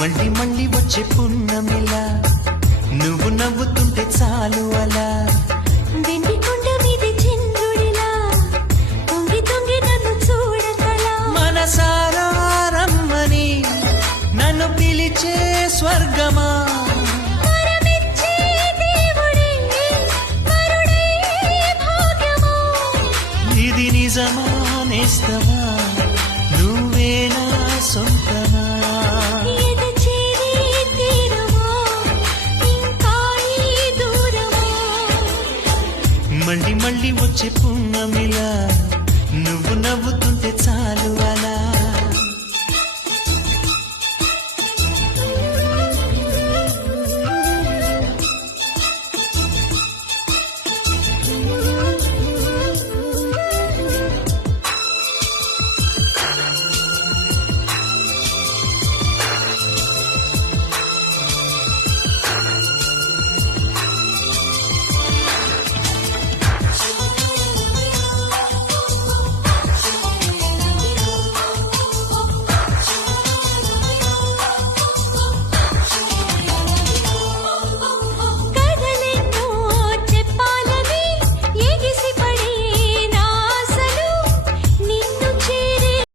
మళ్ళీ మళ్ళీ వచ్చే పున్నమిలా నువ్వు నవ్వుతుంటే చాలు అలా వెండి కొండ మీద చంద్రుడిలా తొంగి తొంగి నన్ను చూడకలా మనసారా రమ్మని నన్ను పిలిచే స్వర్గమా వరమిచ్చే దేవుడే వరుడే భాగ్యమా ఇది నిజమా నేస్తమా నువ్వే నా సొంతమా ఎద చేరి తీరమా ఇంకా ఈ దూరమా మళ్ళీ మళ్ళీ వచ్చే పున్నమిలా